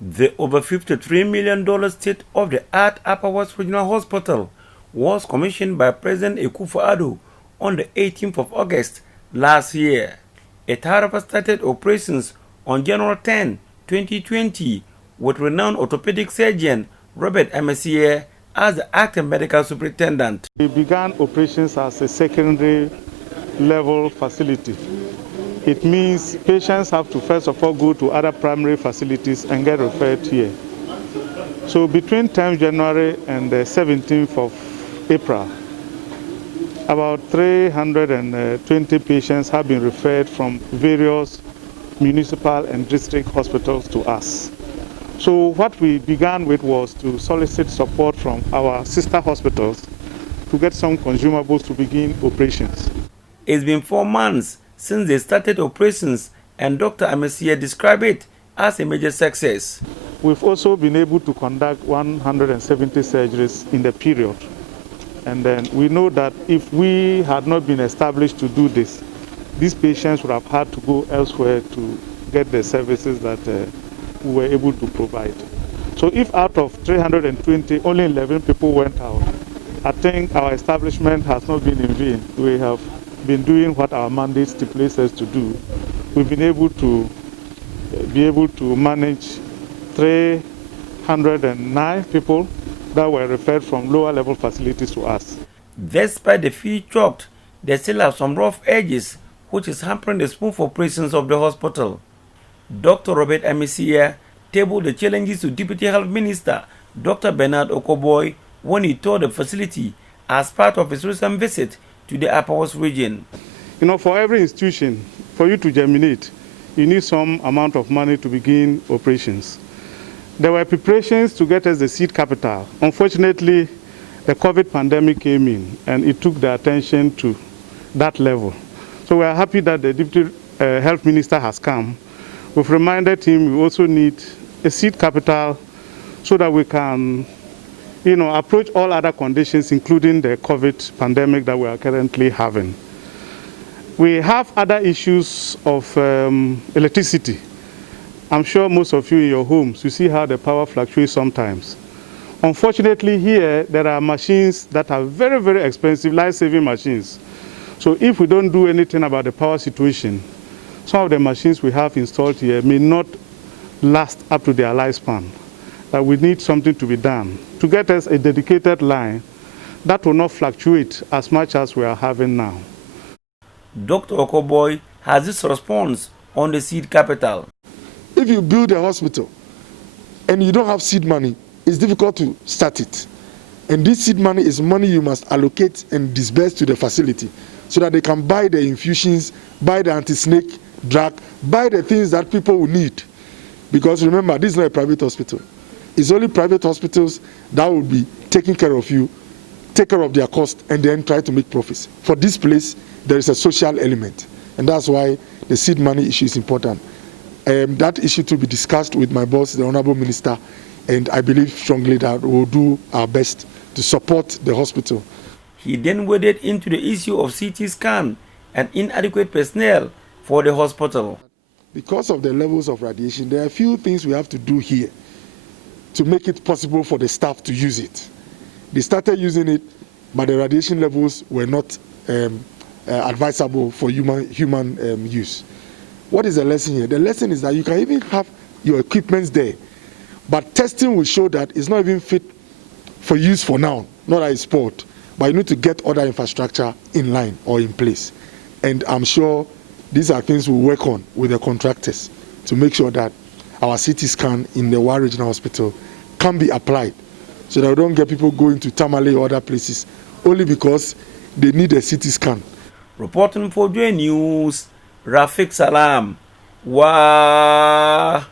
The over $53 million state-of-the-art Upper West Regional Hospital was commissioned by President Akufo-Addo on the 18th of August last year. It had started operations on January 10, 2020, with renowned orthopedic surgeon Robert Emesie as the acting medical superintendent. We began operations as a secondary level facility. It means patients have to first of all go to other primary facilities and get referred here. So between 10th January and the 17th of April, about 320 patients have been referred from various municipal and district hospitals to us. So what we began with was to solicit support from our sister hospitals to get some consumables to begin operations. It's been 4 months since they started operations, and Dr. Emesie described it as a major success. We've also been able to conduct 170 surgeries in the period. And then we know that if we had not been established to do this, these patients would have had to go elsewhere to get the services that we were able to provide. So if out of 320, only 11 people went out, I think our establishment has not been in vain. We have been doing what our mandate stipulates us to do. We've been able to manage 309 people that were referred from lower level facilities to us. Despite the fee chopped, they still have some rough edges, which is hampering the smooth operations of the hospital. Dr. Robert Emesie tabled the challenges to Deputy Health Minister Dr. Bernard Okoboy when he toured the facility as part of his recent visit to the Upper West region. You know, for every institution, for you to germinate, you need some amount of money to begin operations. There were preparations to get us the seed capital. Unfortunately, the COVID pandemic came in and it took the attention to that level. So we are happy that the Deputy Health Minister has come. We've reminded him we also need a seed capital so that we can approach all other conditions, including the COVID pandemic that we are currently having. We have other issues of electricity. I'm sure most of you in your homes, you see how the power fluctuates sometimes. Unfortunately here, there are machines that are very, very expensive, life-saving machines. So if we don't do anything about the power situation, some of the machines we have installed here may not last up to their lifespan. That we need something to be done to get us a dedicated line that will not fluctuate as much as we are having now. Dr. Okoboy has this response on the seed capital. If you build a hospital and you don't have seed money, it's difficult to start it. And this seed money is money you must allocate and disburse to the facility so that they can buy the infusions, buy the anti-snake drug, buy the things that people will need. Because remember, this is not a private hospital. It's only private hospitals that will be taking care of you, take care of their cost, and then try to make profits. For this place, there is a social element, and that's why the seed money issue is important. That issue to be discussed with my boss, the Honorable Minister, and I believe strongly that we will do our best to support the hospital. He then waded into the issue of CT scan and inadequate personnel for the hospital. Because of the levels of radiation, there are a few things we have to do here to make it possible for the staff to use it. They started using it, but the radiation levels were not advisable for human use. What is the lesson here? The lesson is that you can even have your equipment there, but testing will show that it's not even fit for use for now, not that it's spoiled, but you need to get other infrastructure in line or in place. And I'm sure these are things we'll work on with the contractors to make sure that our CT scan in the Wa Regional Hospital can be applied so that we don't get people going to Tamale or other places only because they need a CT scan. Reporting for Joy News, Rafik Salam. Wow.